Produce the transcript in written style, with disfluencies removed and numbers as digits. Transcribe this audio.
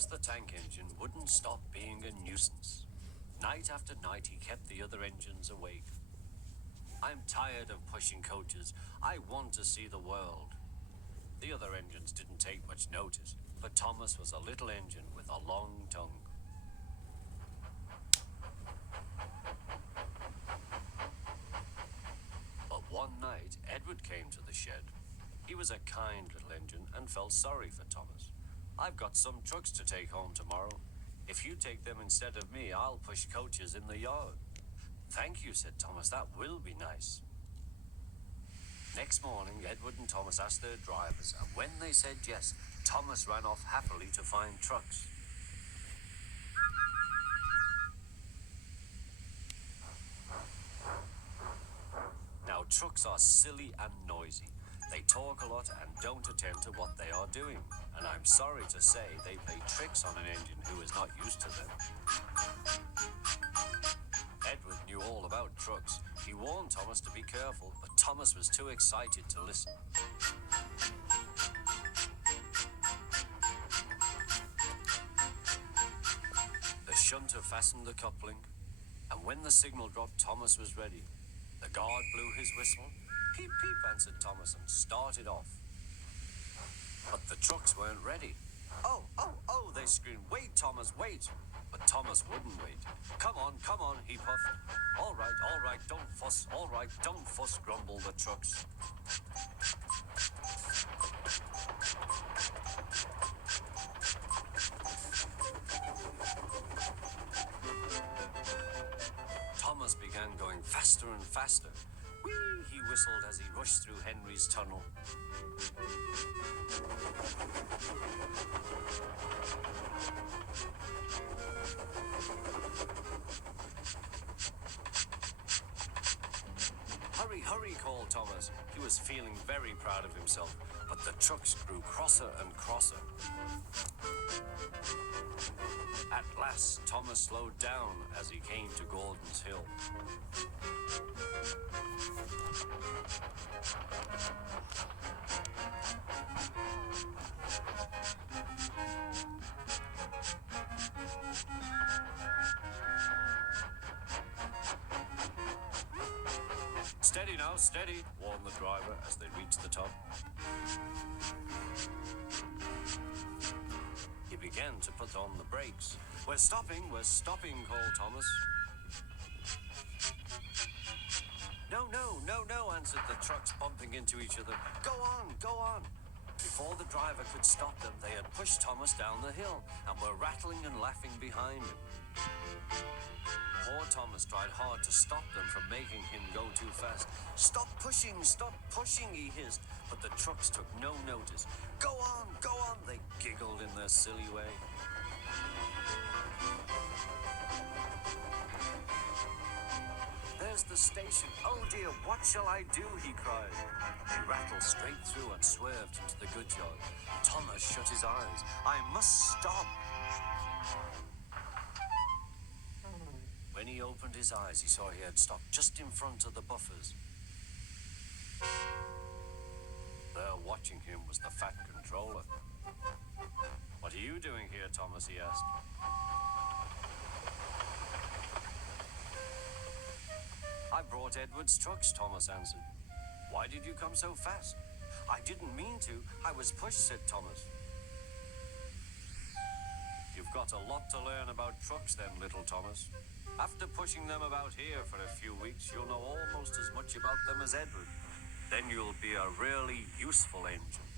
Thomas the Tank Engine wouldn't stop being a nuisance. Night after night, he kept the other engines awake. I'm tired of pushing coaches. I want to see the world. The other engines didn't take much notice, but Thomas was a little engine with a long tongue. But one night, Edward came to the shed. He was a kind little engine and felt sorry for Thomas. I've got some trucks to take home tomorrow. If you take them instead of me, I'll push coaches in the yard. Thank you, said Thomas. That will be nice. Next morning, Edward and Thomas asked their drivers, and when they said yes, Thomas ran off happily to find trucks. Now, trucks are silly and noisy. They talk a lot and don't attend to what they are doing. And I'm sorry to say they play tricks on an engine who is not used to them. Edward knew all about trucks. He warned Thomas to be careful, but Thomas was too excited to listen. The shunter fastened the coupling, and when the signal dropped, Thomas was ready. The guard blew his whistle. Peep, peep, answered Thomas, and started off. But the trucks weren't ready. Oh, they screamed. Wait, Thomas, wait. But Thomas wouldn't wait. Come on, he puffed. All right, don't fuss. All right, don't fuss, grumbled the trucks. Thomas began going faster and faster. Whee! He whistled as he rushed through Henry's tunnel. Hurry, called Thomas. He was feeling very proud of himself, but the trucks grew crosser and crosser. At last, Thomas slowed down as he came to Gordon's Hill. Steady now, steady, warned the driver as they reached the top. He began to put on the brakes. We're stopping, called Thomas. No, answered the trucks, bumping into each other. Go on. Before the driver could stop them, they had pushed Thomas down the hill and were rattling and laughing behind him. Poor Thomas tried hard to stop them from making him go too fast. Stop pushing, he hissed, but the trucks took no notice. Go on, they giggled in their silly way. There's the station. Oh dear, what shall I do? He cried. He rattled straight through and swerved into the goods yard. Thomas shut his eyes. I must stop. When he opened his eyes, he saw he had stopped just in front of the buffers. There, watching him, was the fat controller. What are you doing here, Thomas? He asked. I brought Edward's trucks, Thomas answered. Why did you come so fast? I didn't mean to. I was pushed, said Thomas. You've got a lot to learn about trucks then, little Thomas. After pushing them about here for a few weeks, you'll know almost as much about them as Edward. Then you'll be a really useful engine.